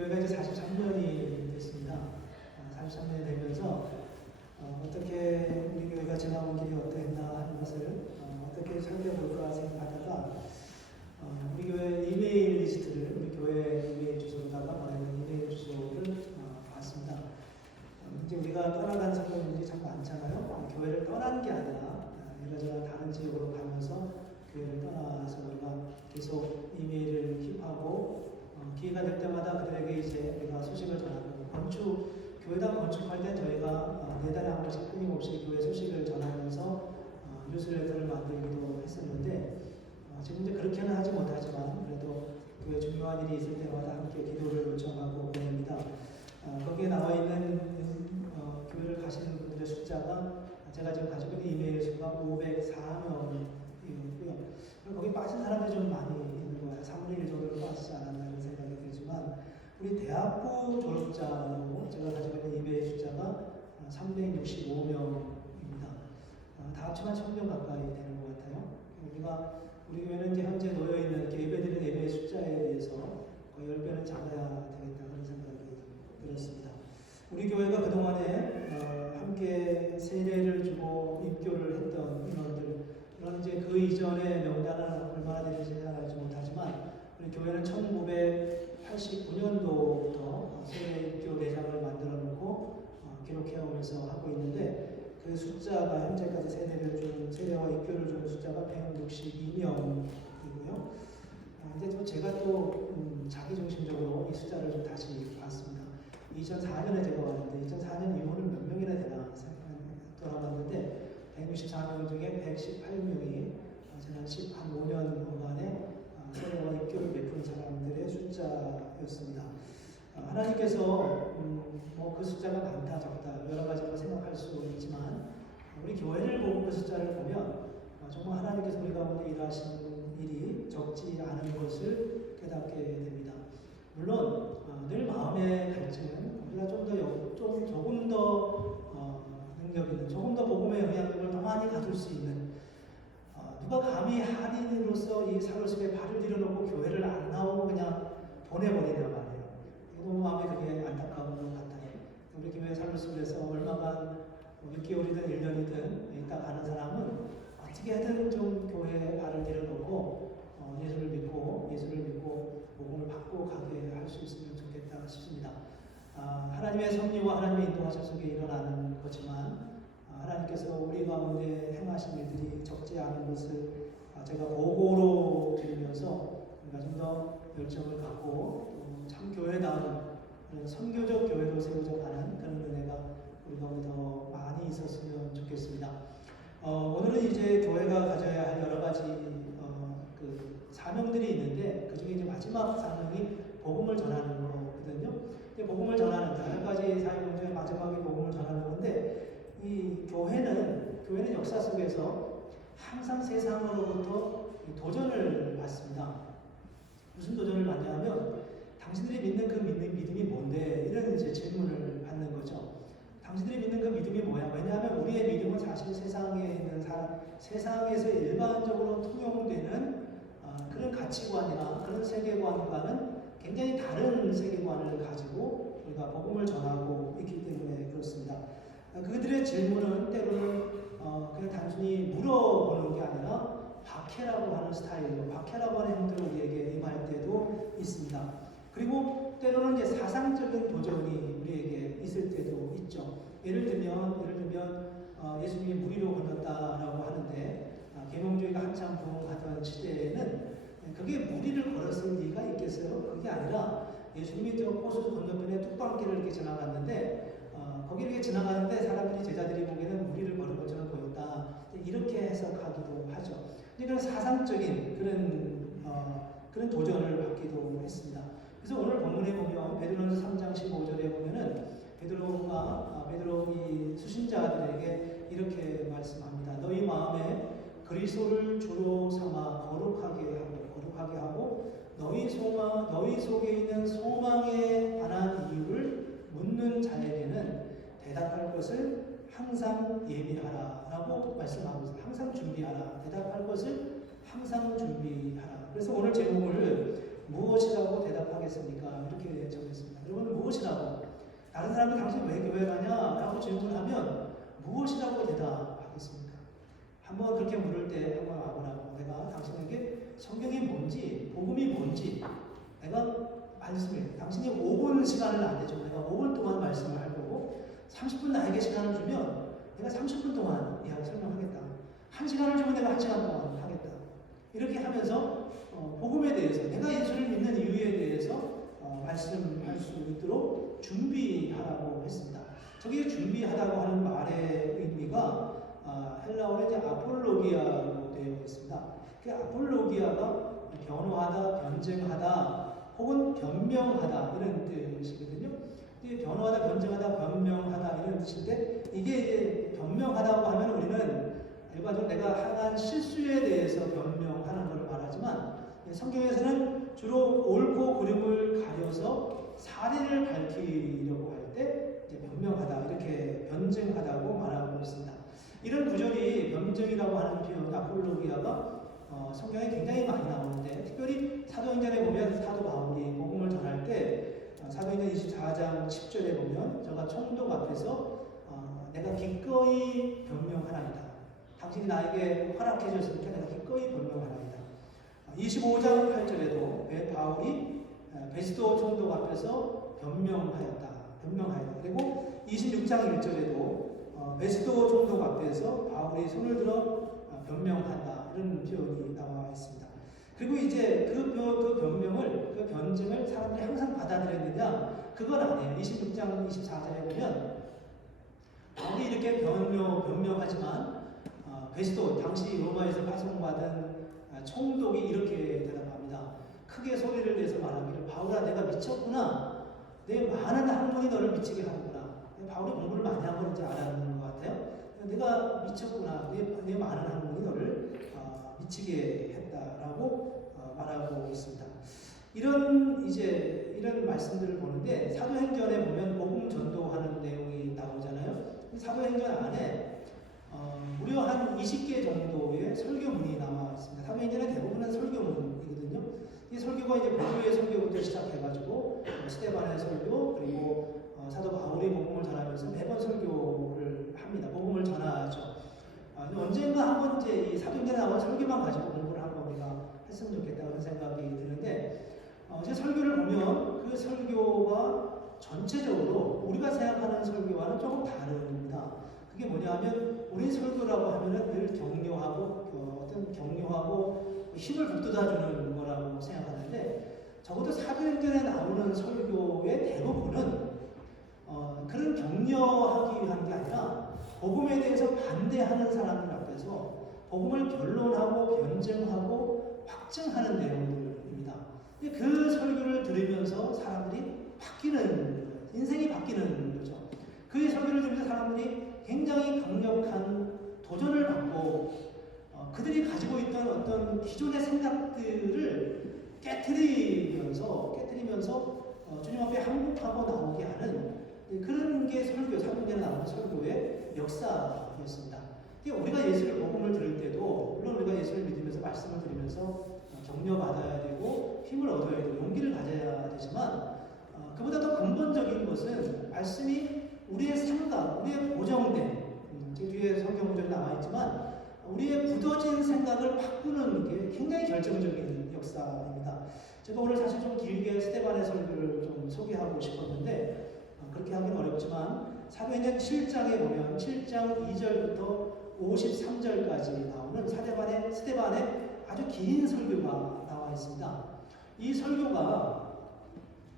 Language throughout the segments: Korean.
교회가 이제 43년이 됐습니다. 아, 43년이 되면서 어, 떻게 우리 교회가 지나온 길이 어땠나 하는 것을 어, 떻게 살펴볼까 생각하다가 어, 우리 교회 이메일 리스트를 우리 교회 이메일 주소로다가 보내는 이메일 주소를 어, 봤습니다. 어, 이제 우리가 떠나간 성도님들이 참 많잖아요. 어, 교회를 떠난 게 아니라 어, 이러저러 다른 지역으로 가면서 교회를 떠나서 우리가 계속 이메일을 킵하고 어, 기회가 될 때마다 그들에게 이제 우리가 소식을 전하고 건축 교회당 건축할 때 저희가 어, 네 달에 한 번씩 끊임없이 교회 소식을 전하면서 어, 뉴스레터를 만들기도 했었는데 어, 지금 이제 그렇게는 하지 못하지만 그래도 교회 중요한 일이 있을 때마다 함께 기도를 요청하고 보냅니다. 어, 거기에 나와 있는 교회를 가시는 분들의 숫자가 제가 지금 가지고 있는 이메일 수가 504명이고요. 거기 빠진 사람들이 좀 많이 있는 거예요. 3분의 1 정도로 빠지지 않았나 우리 대학부 졸업자로 제가 가지고 있는 이메일 숫자가 365명입니다. 어, 다 합치면 1000명 가까이 되는 것 같아요. 우리가 우리 교회는 현재 놓여 있는 예배드리는 예배 숫자에 비해서 거의 10배는 작아야 되겠다 그런 생각이 들었습니다. 우리 교회가 그동안에 어, 함께 세례를 주고 입교를 했던 인원들 물론 이제 그 이전의 명단은 얼마나 되는지 생각하지 못하지만 우리 교회는 1989년도부터 세례 입교 대상을 만들어 놓고 어, 기록해 오면서 하고 있는데 그 숫자가 현재까지 세례를 준 세례와 입교를 준 숫자가 162명이고요. 어, 이제 또 제가 또 음, 자기중심적으로 이 숫자를 좀 다시 봤습니다. 2004년에 제가 왔는데 2004년 이후는 몇 명이나 되나 생각 돌아봤는데 164명 중에 118명이 지난 10 한 5년 동안에 어, 세례와 입교를 베푼 사람들의 숫자였습니다. 어, 하나님께서 음, 뭐그 숫자가 많다 적다 여러 가지로 생각할 수 있지만 우리 교회를 보고 그 숫자를 보면 어, 정말 하나님께서 우리 가운데 일하시는 일이 적지 않은 것을 깨닫게 됩니다. 물론 어, 늘 마음의 갈증은 우리가 좀더 좀 조금 더 어, 능력 있는 조금 더 복음의 영향력을 더 많이 가질 수 있는 감히 한인으로서 이 사로잡에 발을 들여놓고 교회를 안 나오고 그냥 보내버리냐 말이에요. 너무 마음에 그게 안타까운 것 같아요. 우리 교회 삶 속에서 얼마간 6개월이든 1년이든 있다 가는 사람은 어떻게든 좀 교회에 발을 들여놓고 어, 예수를 믿고 예수를 믿고 복음을 받고 가게 할 수 있으면 좋겠다 싶습니다. 아, 하나님의 섭리와 하나님의 인도하심 속에 일어나는 거지만 아, 하나님께서 우리 가운데 행하신 일들이 적지 않은 것을 아, 제가 보고로 들으면서 우리가 좀 더 열정을 갖고 또참 교회다운 그런 선교적 교회로 세워져 가는 그런 은혜가 우리 가운데 더 많이 있었으면 좋겠습니다. 어, 오늘은 이제 교회가 가져야 할 여러 가지 어, 그 사명들이 있는데 그 중에 이제 마지막 사명이 복음을 전하는 거거든요. 복음을 전하는 여러 가지 사명 중에 마지막에 복음을 전하는 건데 이 교회는 교회는 역사 속에서 항상 세상으로부터 도전을 받습니다. 무슨 도전을 받냐면 당신들이 믿는 그 믿는 믿음이 뭔데 이런 이제 질문을 받는 거죠. 당신들이 믿는 그 믿음이 뭐야? 왜냐하면 우리의 믿음은 사실 세상에 있는 사람, 세상에서 일반적으로 통용되는 어, 그런 가치관이나 그런 세계관과는 굉장히 다른 세계관을 가지고 우리가 복음을 전하고 있기 때문에 그렇습니다. 어, 그들의 질문은 때로는 어, 그냥 단순히 물어보는 게 아니라 박해라고 하는 스타일로 박해라고 하는 형태로 우리에게 임할 때도 있습니다. 그리고 때로는 이제 사상적인 도전이 우리에게 있을 때도 있죠. 예를 들면 예를 들면 어, 예수님이 무리로 건넜다라고 하는데 아, 계몽주의가 한참 부흥하던 시대에는 그게 무리를 걸었을 리가 있겠어요? 그게 아니라 예수님이 저 호수 건너편에 뚝방길을 이렇게 지나갔는데 지나가는데 사람들이 제자들이 보기에는 무리를 걸은 것처럼 보였다. 이렇게 해석하기도 하죠. 이런 사상적인 그런 어, 그런 도전을 받기도 했습니다. 그래서 오늘 본문에 보면 베드로전서 3장 15절에 보면은 베드로가 아, 베드로 이 수신자들에게 이렇게 말씀합니다. 너희 마음에 그리스도를 주로 삼아 거룩하게 하고 거룩하게 하고 너희 소망 너희 속에 있는 소망에 관한 이유를 묻는 자에게는 대답할 것을 항상 예비하라 라고 말씀하고 있습니다. 항상 준비하라. 대답할 것을 항상 준비하라. 그래서 오늘 제목을 무엇이라고 대답하겠습니까? 이렇게 정했습니다. 사람이 당신 왜 교회 가냐? 라고 질문하면 무엇이라고 대답하겠습니까? 한번 그렇게 물을 때 한번 아무라고 내가 당신에게 성경이 뭔지, 복음이 뭔지 내가 말씀을 당신이 5분 시간을 안 내줘. 내가 5분 동안 말씀을 30분 나에게 시간을 주면 내가 30분 동안 이야기 설명하겠다. 한 시간을 주면 내가 한 시간 동안 하겠다. 이렇게 하면서 어, 복음에 대해서 내가 예수를 믿는 이유에 대해서 어, 말씀할 수 있도록 준비하라고 했습니다. 저기 준비하다고 하는 말의 의미가 아, 헬라어로 이제 아폴로기아로 되어 있습니다. 그 아폴로기아가 변호하다, 변증하다, 혹은 변명하다 이런 뜻이거든요. 이 변호하다, 변증하다, 변명하다 이런 뜻인데 이게 이제 변명하다고 하면 우리는 일반적으로 내가 행한 실수에 대해서 변명하는 걸 말하지만 성경에서는 주로 옳고 그름을 가려서 사례를 밝히려고 할 때 변명하다 이렇게 변증하다고 말하고 있습니다. 이런 구절이 변증이라고 하는 표현 아폴로기아가 어, 성경에 굉장히 많이 나오는데 특별히 사도행전에 보면 사도 바울이 복음을 전할 때 어, 사도행전 24장 10절에 보면 저가 총독 앞에서 어, 내가 기꺼이 변명하나이다. 당신이 나에게 허락해 줬으니까 내가 기꺼이 변명하나이다. 25장 8절에도 왜 바울이 어, 베스도 총독 앞에서 변명하였다. 변명하였다. 그리고 26장 1절에도 어, 베스도 총독 앞에서 바울이 손을 들어 어, 변명한다. 이런 표현이 나와 있습니다. 그리고 이제 그, 그, 그 변명을, 그 변증을 사람들이 항상 받아들였느냐? 그건 아니에요. 26장 24절에 보면 바울이 이렇게 변명, 변명하지만 어, 베스도 당시 로마에서 파송받은 어, 총독이 이렇게 대답합니다. 크게 소리를 내서 말하기를 바울아 내가 미쳤구나. 내 많은 학문이 너를 미치게 하는구나. 바울이 공부를 많이 한건 이제 알았는 것 같아요. 내가 미쳤구나. 내, 내 많은 학문이 너를 어, 미치게 했다라고 어, 말하고 있습니다. 이런 이제 이런 말씀들을 보는데 사도행전에 보면 복음 전도하는 내용이 나오잖아요. 사도행전 안에 어, 무려 한 20개 정도의 설교문이 나와 있습니다. 사도행전의 대부분은 설교문이거든요. 이 설교가 이제 베드로의 설교부터 시작해가지고 어, 스테반의 설교 그리고 어, 사도 바울이 복음을 전하면서 매번 설교를 합니다. 복음을 전하죠. 아, 언젠가 한번 이제 이 사도행전에 나온 설교만 가지고 공부를 한번 우리가 했으면 좋겠다 그런 생각이 드는데 어, 제 설교를 보면 그 설교가 전체적으로 우리가 생각하는 설교와는 조금 다릅니다. 그게 뭐냐하면 우리 설교라고 하면은 늘 격려하고 어, 어떤 격려하고 힘을 북돋아주는 거라고 생각하는데 적어도 사도행전에 나오는 설교의 대부분은 어, 그런 격려하기 위한 게 아니라 복음에 대해서 반대하는 사람들 앞에서 복음을 변론하고 변증하고 확증하는. 근데 그 설교를 들으면서 사람들이 바뀌는 인생이 바뀌는 거죠. 그 설교를 들으면서 사람들이 굉장히 강력한 도전을 받고 어, 그들이 가지고 있던 어떤 기존의 생각들을 깨뜨리면서 깨뜨리면서 어, 주님 앞에 항복하고 나오게 하는 그런 게 설교, 사도행전에 나오는 설교의 역사였습니다. 우리가 예수를 복음을 들을 때도 물론 우리가 예수를 믿으면서 말씀을 들으면서 격려받아야 되고 힘을 얻어야 되고 용기를 가져야 되지만 어, 그보다 더 근본적인 것은 말씀이 우리의 생각, 우리의 고정된 음, 제 뒤에 성경 구절이 나와 있지만 우리의 굳어진 생각을 바꾸는 게 굉장히 결정적인 역사입니다. 제가 오늘 사실 좀 길게 스테반의 설교를 좀 소개하고 싶었는데 어, 그렇게 하긴 어렵지만 사도행전 7장에 보면 7장 2절부터 53절까지 나오는 사대반의 스테반의 아주 긴 설교가 나와 있습니다. 이 설교가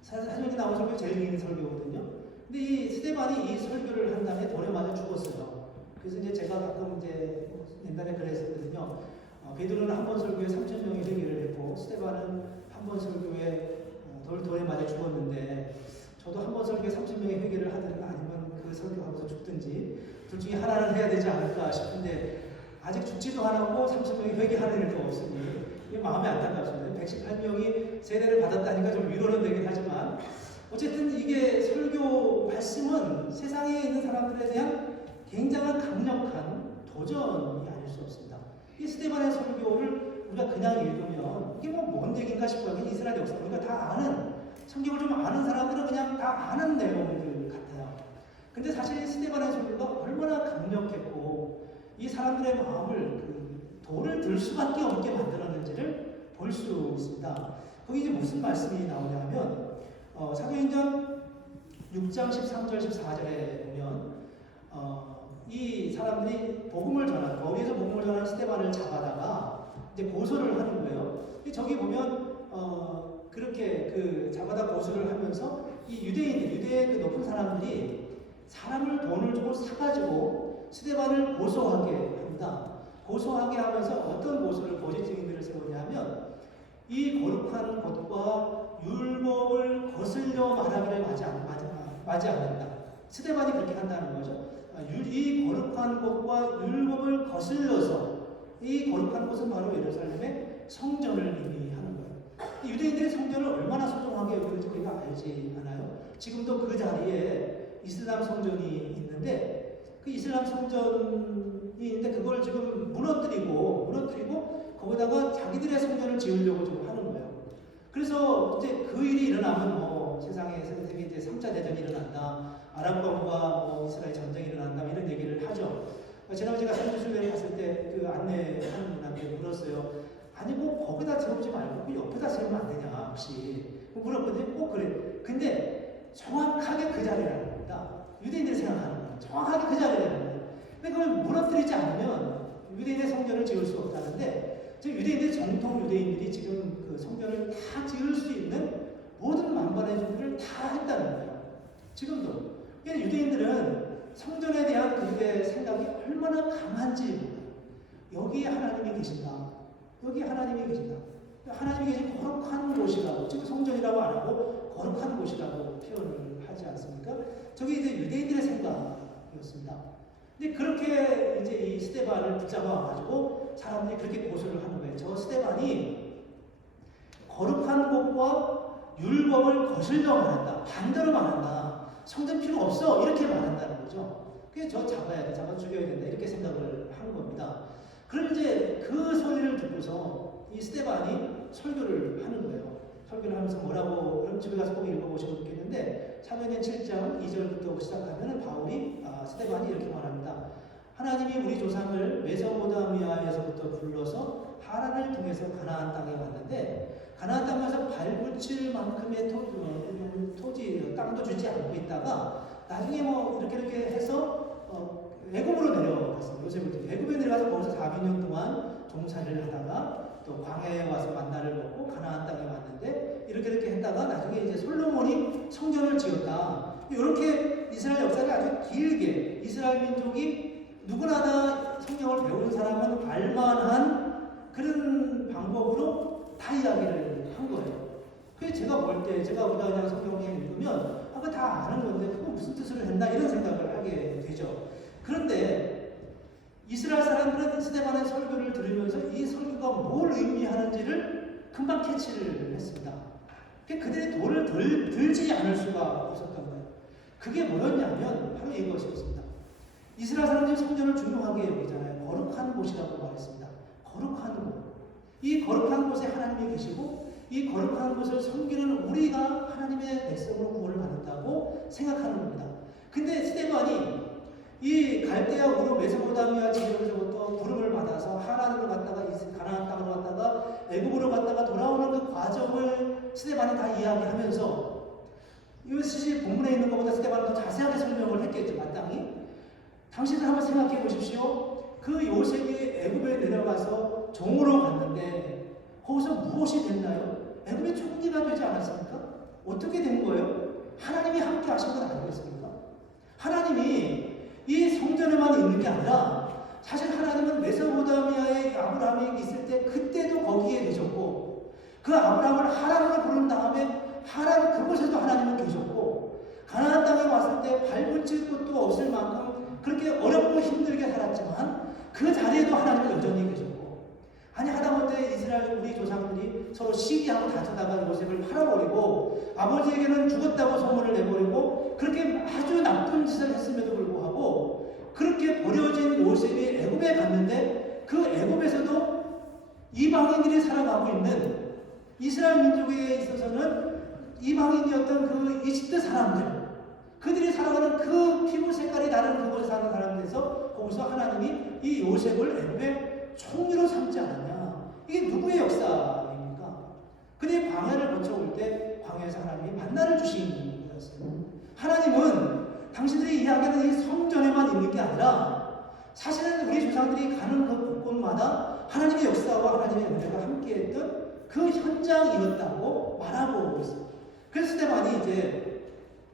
사도행전에 나온 설교 제일 긴 설교거든요. 근데 이 스테반이 이 설교를 한 다음에 돌에 맞아 죽었어요. 그래서 이제 제가 가끔 이제 옛날에 그랬었거든요. 어, 베드로는 한 번 설교에 3천 명이 회개를 했고 스테반은 한 번 설교에 어, 돌 돌에 맞아 죽었는데 저도 한 번 설교에 3천 명이 회개를 하든가 아니면 그 설교하면서 죽든지 둘 중에 하나는 해야 되지 않을까 싶은데 아직 죽지도 않았고 3천 명이 회개하는 일도 없으니 이게 마음이 안타깝습니다. 118명이 세례를 받았다니까 좀 위로는 되긴 하지만 어쨌든 이게 설교 말씀은 세상에 있는 사람들에 대한 굉장한 강력한 도전이 아닐 수 없습니다. 이 스테반의 설교를 우리가 그냥 읽으면 이게 뭐 뭔 얘기인가 싶어요. 이스라엘 역사 우리가 다 아는 성경을 좀 아는 사람들은 그냥 다 아는 내용들 같아요. 근데 사실 스테반의 설교가 얼마나 강력했고 이 사람들의 마음을 그 돌을 들 수밖에 없게 만들었는지를 볼 수 있습니다. 거기 이제 무슨 말씀이 나오냐면 어, 사도행전 6장 13절 14절에 보면 어, 이 사람들이 복음을 전하는 거기에서 복음을 전하는 스테반을 잡아다가 이제 고소를 하는 거예요. 저기 보면 어, 그렇게 그 잡아다 고소를 하면서 이 유대인들 유대의 그 높은 사람들이 사람을 돈을 주고 사가지고 스테반을 고소하게 합니다. 고소하게 하면서 어떤 고소를 거짓 증인들을 세우냐면 이 거룩한 것과 율법을 거슬려 말하기를 마지, 않, 마지, 마지 않는다. 스테반이 그렇게 한다는 거죠. 아, 유- 이 거룩한 것과 율법을 거슬려서 이 거룩한 곳은 바로 예루살렘의 성전을 의미하는 거예요. 이 유대인들의 성전을 얼마나 소중하게 여기는지 우리가 알지 않아요? 지금도 그 자리에 이슬람 성전이 있는데 그 이슬람 성전이 있는데 그걸 지금 무너뜨리고 무너뜨리고 거기다가 자기들의 성전을 지으려고 지금 하는 거예요. 그래서 이제 그 일이 일어나면 뭐 세상에 세계 이제 3차 대전이 일어난다. 아랍권과 뭐 이스라엘 전쟁이 일어난다. 이런 얘기를 하죠. 지난번에 제가 선주순례를 갔을 때 그 안내하는 분한테 물었어요. 아니 뭐 거기다 세우지 말고 그 옆에다 세우면 안 되냐 혹시 물었거든요. 꼭 그래. 근데 정확하게 그 자리라는 겁니다. 유대인들이 생각하는 거예요. 정확하게 그 자리라는 거예요. 근데 그걸 무너뜨리지 않으면 유대인의 성전을 지을 수 없다는데 저 유대인들 정통 유대인들이 지금 그 성전을 다 지을 수 있는 모든 만반의 준비를 다 했다는 거예요. 지금도. 그러니까 유대인들은 성전에 대한 그들의 생각이 얼마나 강한지. 여기에 하나님이 계신다. 여기 하나님이 계신다. 하나님이 계신 거룩한 곳이라고 지금 성전이라고 안 하고 거룩한 곳이라고 표현을 하지 않습니까? 저게 이제 유대인들의 생각 이었습니다. 근데 그렇게 이제 이 스테반을 붙잡아 가지고 사람들이 그렇게 고소를 하는 거예요. 저 스테반이 거룩한 곳과 율법을 거슬려 말한다. 반대로 말한다. 성전 필요 없어. 이렇게 말한다는 거죠. 그게 저 잡아야 돼. 잡아 죽여야 된다. 이렇게 생각을 한 겁니다. 그럼 이제 그 소리를 듣고서 이 스테반이 설교를 하는 거예요. 설교를 하면서 뭐라고 그럼 집에 가서 꼭 읽어보시면 좋겠는데 사도행전 7장 2절부터 시작하면 바울이 아, 스테반이 이렇게 말합니다. 하나님이 우리 조상을 메소포타미아에서부터 불러서 하란을 통해서 가나안 땅에 왔는데 가나안 땅에서 발붙일 만큼의 토, 어, 토지 땅도 주지 않고 있다가 나중에 뭐 이렇게 이렇게 해서 어, 애굽으로 내려갔습니다. 요셉부터 애굽에 내려가서 거기서 400년 동안 종살이를 하다가 또 광야에 와서 만나를 먹고 가나안 땅에 왔는데 이렇게 이렇게 했다가 나중에 이제 솔로몬이 성전을 지었다. 이렇게 이스라엘 역사를 아주 길게 이스라엘 민족이 누구나 다 성경을 배운 사람은 알만한 그런 방법으로 다 이야기를 한 거예요. 그래서 제가 볼 때 제가 우리가 그냥 성경을 읽으면 아, 그거 다 아는 건데 그거 무슨 뜻으로 했나 이런 생각을 하게 되죠. 그런데 이스라엘 사람들은 스테반의 설교를 들으면서 이 설교가 뭘 의미하는지를 금방 캐치를 했습니다. 그들의 돌을 들, 들지 않을 수가 없었던 거예요. 그게 뭐였냐면 바로 이것이었습니다. 이스라엘 사람들이 성전을 중요하게 여기잖아요. 거룩한 곳이라고 말했습니다. 거룩한 곳. 이 거룩한 곳에 하나님이 계시고 이 거룩한 곳을 섬기는 우리가 하나님의 백성으로 구원을 받는다고 생각하는 겁니다. 근데 스테반이 이 갈대아 우르 메소포타미아 지역에서부터 부름을 받아서 하란으로 갔다가 가나안 땅으로 갔다가 애굽으로 갔다가 돌아오는 그 과정을 스테반이 다 이야기하면서 이것이 본문에 있는 것보다 스테반은 더 자세하게 설명을 했겠죠 마땅히 당신들 한번 생각해 보십시오 그 요셉이 애굽에 내려가서 종으로 갔는데 거기서 무엇이 됐나요? 애굽의 총리가 되지 않았습니까? 어떻게 된 거예요? 하나님이 함께 하신 건 아니겠습니까? 하나님이 이 성전에만 있는 게 아니라 사실 하나님은 메소포타미아에 아브라함이 있을 때 그때도 거기에 계셨고 그 아브라함을 하란으로 부른 다음에 하란 그곳에도 하나님은 계셨고 가나안 땅에 왔을 때 발붙일 곳도 없을 만큼 그렇게 어렵고 힘들게 살았지만 그 자리에도 하나님은 여전히 계셨고 아니 하다못해 이스라엘 우리 조상들이 서로 시기하고 다투다가 요셉을 팔아버리고 아버지에게는 죽었다고 소문을 내버리고 그렇게 아주 나쁜 짓을 했음에도 그렇게 버려진 요셉이 애굽에 갔는데 그 애굽에서도 이방인들이 살아가고 있는 이스라엘 민족에 있어서는 이방인이었던 그 이집트 사람들 그들이 살아가는 그 피부 색깔이 다른 그곳에 사는 사람들에서 거기서 하나님이 이 요셉을 애굽의 총리로 삼지 않았냐? 이게 누구의 역사입니까? 그들이 광야를 거쳐올 때 광야에서 하나님이 만나를 주신 거였어요. 하나님은 당신들이 이야기하는 이 성전에만 있는 게 아니라 사실은 우리 조상들이 가는 그 곳곳마다 하나님의 역사와 하나님의 은혜가 함께했던 그 현장이었다고 말하고 있습니다. 그래서 스테반이 이제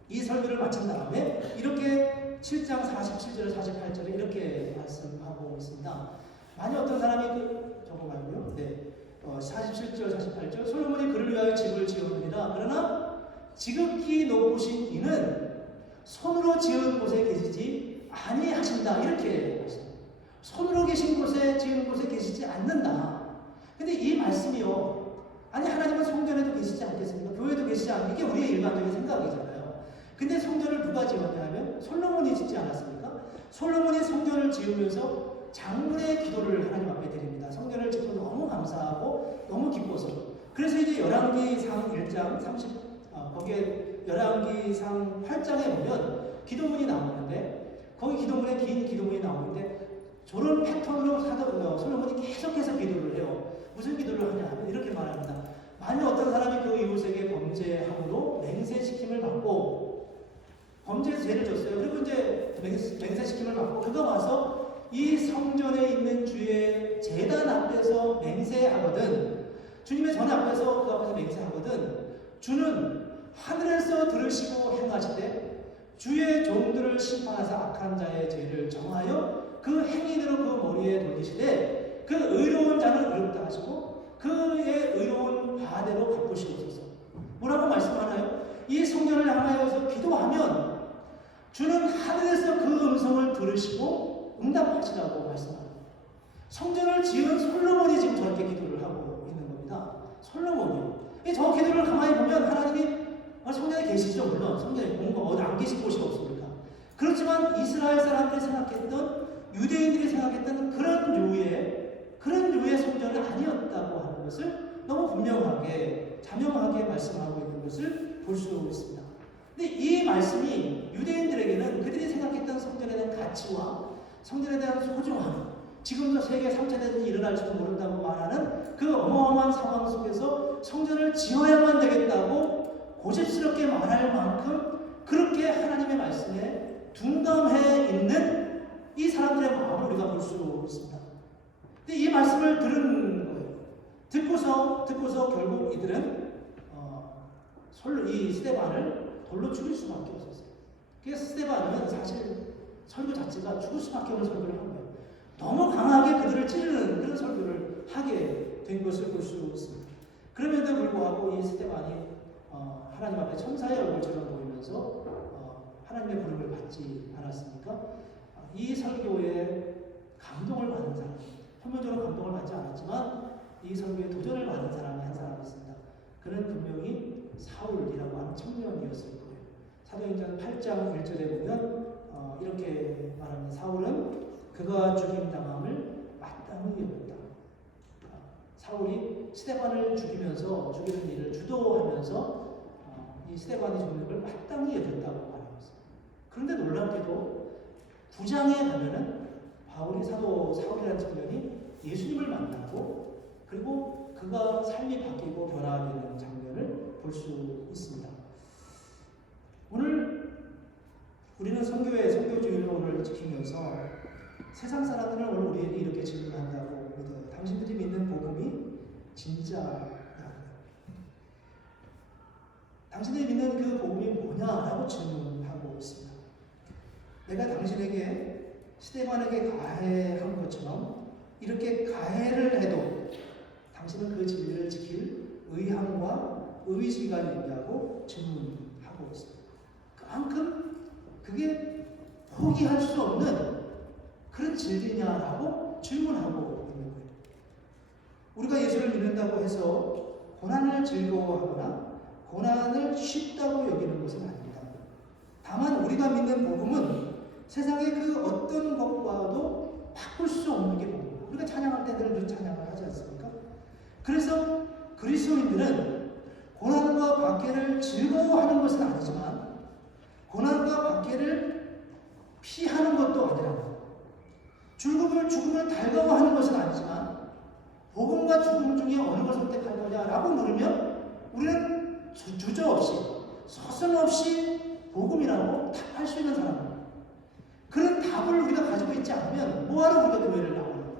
이 설교를 마친 다음에 이렇게 7장 47절 48절에 이렇게 말씀하고 있습니다. 만약 어떤 사람이 그 저거 말고요. 네. 어, 47절 48절 솔로몬이 그를 위하여 집을 지었느니라 그러나 지극히 높으신 이는 손으로 지은 곳에 계시지 아니하신다 이렇게 말씀합니다. 손으로 계신 곳에 지은 곳에 계시지 않는다. 근데 이 말씀이요. 아니 하나님은 성전에도 계시지 않겠습니까? 교회도 계시지 않 이게 우리의 일반적인 생각이잖아요. 근데 성전을 누가 지었냐 하면 솔로몬이 짓지 않았습니까? 솔로몬이 성전을 지으면서 장문의 기도를 하나님 앞에 드립니다. 성전을 짓고 너무 감사하고 너무 기뻐서. 그래서 이제 열왕기상 1장 30 어, 거기에 열왕기상 8장에 보면 기도문이 나오는데 거기 기도문에 긴 기도문이 나오는데 저런 패턴으로 사도 어, 솔로몬이 계속해서 기도를 해요. 무슨 기도를 하냐? 이렇게 말합니다. 만약 어떤 사람이 그 이웃에게 범죄함으로 맹세시킴을 받고 범죄 죄를 졌어요. 그리고 이제 맹세- 맹세시킴을 받고 그가 와서 이 성전에 있는 주의 재단 앞에서 맹세하거든. 주님의 전 앞에서 그 앞에서 맹세하거든. 주는 하늘에서 들으시고 행하시되 주의 종들을 심판하사 악한 자의 죄를 정하여 그 행위대로 그 머리에 돌리시되 그 의로운 자는 의롭다 하시고 그의 의로운 바대로 갚으시옵소서. 뭐라고 말씀하나요? 이 성전을 향하여서 기도하면 주는 하늘에서 그 음성을 들으시고 응답하시라고 말씀합니다. 성전을 지은 솔로몬이 지금 저렇게 기도를 하고 있는 겁니다. 솔로몬이요. 이저 기도를 가만히 보면 하나님이 어, 성전에 계시죠. 물론 성전에 뭔가 어디 안 계실 곳이 없습니까? 그렇지만 이스라엘 사람들이 생각했던 유대인들이 생각했던 그런 류의 그런 류의 성전은 아니었다고 하는 것을 너무 분명하게 자명하게 말씀하고 있는 것을 볼 수 있습니다. 근데 이 말씀이 유대인들에게는 그들이 생각했던 성전에 대한 가치와 성전에 대한 소중함, 지금도 세계 3차 대전이 일어날지도 모른다고 말하는 그 어마어마한 상황 속에서 성전을 지어야만 되겠다고 고집스럽게 말할 만큼 그렇게 하나님의 말씀에 둔감해 있는 이 사람들의 마음을 우리가 볼 수 있습니다. 근데 이 말씀을 들은 거예요. 듣고서 듣고서 결국 이들은 어, 이 스테반을 돌로 죽일 수밖에 없었어요. 그래서 스테반은 사실 설교 자체가 죽을 수밖에 없는 설교를 한 거예요. 너무 강하게 그들을 찌르는 그런 설교를 하게 된 것을 볼 수 있습니다. 그럼에도 불구하고 이 스테반이 어, 하나님 앞에 천사의 얼굴처럼 보이면서 어, 하나님의 부름을 받지 않았습니까? 어, 이 설교에 감동을 받은 사람, 표면적으로 감동을 받지 않았지만 이 설교에 도전을 받은 사람이 한 사람이 있습니다. 그는 분명히 사울이라고 하는 청년이었을 거예요. 사도행전 8장 1절에 보면 어, 이렇게 말합니다. 사울은 그가 죽임 당함을 마땅히 여겼다. 어, 사울이 스테반을 죽이면서 죽이는 일을 주도하면서 어, 이 스테반이 죽는 걸 마땅히 여겼다고. 그런데 놀랍게도 9장에 가면은 바울이 사도 사울이라는 청년이 예수님을 만나고 그리고 그가 삶이 바뀌고 변화되는 장면을 볼 수 있습니다. 오늘 우리는 성교회 성교주일론을 지키면서 세상 사람들은 오늘 우리에게 이렇게 질문한다고 믿어요. 당신들이 믿는 복음이 진짜냐? 당신들이 믿는 그 복음이 뭐냐라고 질문하고 있습니다. 내가 당신에게 스테반에게 가해한 것처럼 이렇게 가해를 해도 당신은 그 진리를 지킬 의향과 의지가 있냐고 질문하고 있습니다. 그만큼 그게 포기할 수 없는 그런 진리냐라고 질문하고 있는 거예요. 우리가 예수를 믿는다고 해서 고난을 즐거워하거나 고난을 쉽다고 여기는 것은 아닙니다. 다만 우리가 믿는 복음은 세상의 그 어떤 것과도 바꿀 수 없는 게 복음입니다. 우리가 찬양할 때 늘 찬양을 하지 않습니까? 그래서 그리스도인들은 고난과 박해를 즐거워하는 것은 아니지만 고난과 박해를 피하는 것도 아니라 죽음을 죽음을 달가워하는 것은 아니지만 복음과 죽음 중에 어느 것을 선택할 거냐라고 물으면 우리는 주- 주저 없이 서슴없이 복음이라고 답할 수 있는 사람입니다. 그런 답을 우리가 가지고 있지 않으면 뭐하러 우리가 교회를 나오는 거예요?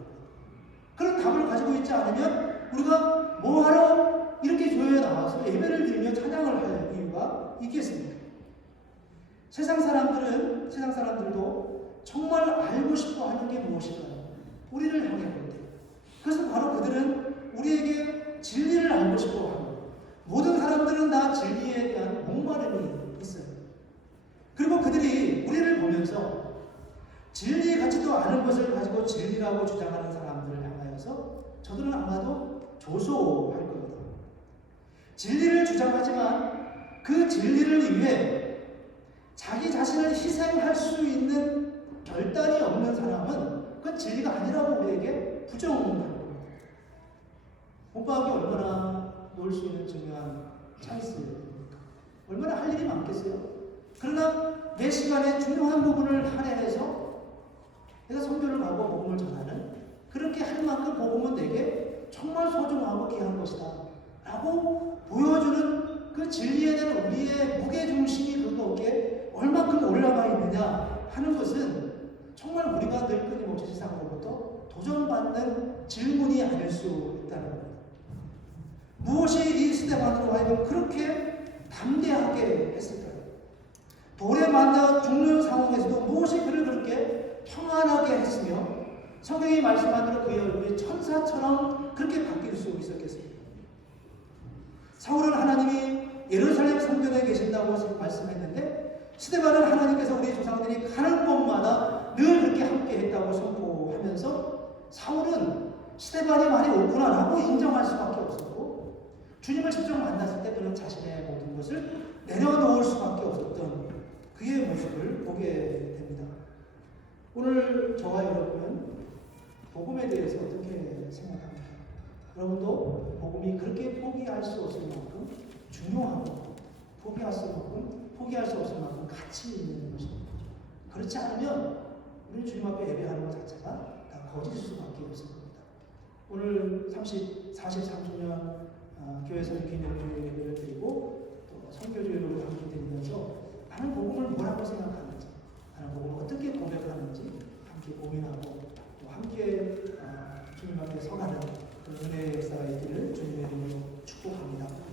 그런 답을 가지고 있지 않으면 우리가 뭐하러 이렇게 교회에 나와서 예배를 드리며 찬양을 할 이유가 있겠습니까? 세상 사람들은 세상 사람들도 정말 알고 싶어 하는 게 무엇일까요? 우리를 향해 볼 때. 그것은 바로 그들은 우리에게 진리를 알고 싶어 하고 모든 사람들은 다 진리에 대한 목마름이 있어요. 그리고 그들이 우리를 보면서 진리 같지도 않은 것을 가지고 진리라고 주장하는 사람들을 향하여서 저들은 아마도 조소할 겁니다. 진리를 주장하지만 그 진리를 위해 자기 자신을 희생할 수 있는 결단이 없는 사람은 그건 진리가 아니라고 우리에게 부정할 겁니다. 공부하기 얼마나 놓을 수 있는 중요한 찬스입니까? 얼마나 할 일이 많겠어요? 그러나 내 시간에 중요한 부분을 할애해서 내가 성교를 가고 복음을 전하는 그렇게 할 만큼 복음은 내게 정말 소중하고 귀한 것이다. 라고 보여주는 그 진리에 대한 우리의 무게중심이 그거에 얼만큼 올라가 있느냐 하는 것은 정말 우리가 늘 끊임없이 세상으로부터 도전받는 질문이 아닐 수 있다는 겁니다. 무엇이 이 스테반으로 하여금 그렇게 담대하게 했을까요? 돌에 맞아 죽는 상황에서도 무엇이 그를 그렇게 평안하게 했으며 성경이 말씀한 대로 그의 얼굴이 천사처럼 그렇게 바뀔 수 있었겠습니까? 사울은 하나님이 예루살렘 성전에 계신다고 말씀했는데 스테반은 하나님께서 우리 조상들이 가는 곳마다 늘 그렇게 함께 했다고 선포하면서 사울은 스테반이 많이 옳구나라고 인정할 수밖에 없었고 주님을 직접 만났을 때 그는 자신의 모든 것을 내려놓을 수밖에 없었던 그의 모습을 보게 됩니다. 오늘 저와 여러분은 복음에 대해서 어떻게 생각합니까? 여러분도 복음이 그렇게 포기할 수 없을 만큼 중요하고 포기할 수 만큼 포기할 수 없을 만큼 가치 있는 것입니다. 그렇지 않으면 우리 주님 앞에 예배하는 것 자체가 다 거짓일 수밖에 없습니다. 오늘 30, 43주년 어, 교회에서는 기념주의를 드리고 또 성교주의로 강조드리면서 나는 복음을 뭐라고 생각하는 반복을 어떻게 고백하는지 함께 고민하고 또 함께 아, 주님 앞에 서가는 그런 은혜의 역사가 있기를 주님의 이름으로 축복합니다.